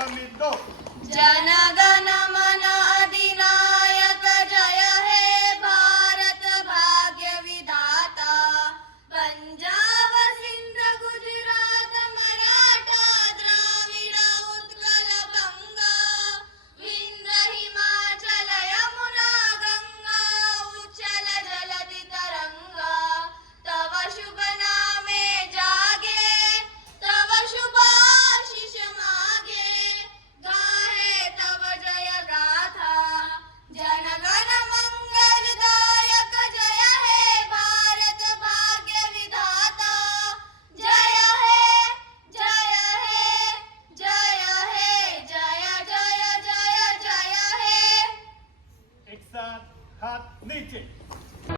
आगामी 2 जनगण मन अधिनायक जय हे भारत भाग्य विधाता पंजाब सिंध गुजरात मराठा द्राविड उत्कल बंगा विंध्य हिमाचल यमुना गंगा उच्चल जलधि तरंगा तव शुभ नामे जागे तव शुभाशिष मागे गाहे तव जय गाथा जनगण मंगलदायक जय हे भारत भाग्य विधाता जय हे जय हे जय हे जय जय जय जय हे। एक साथ हाथ नीचे।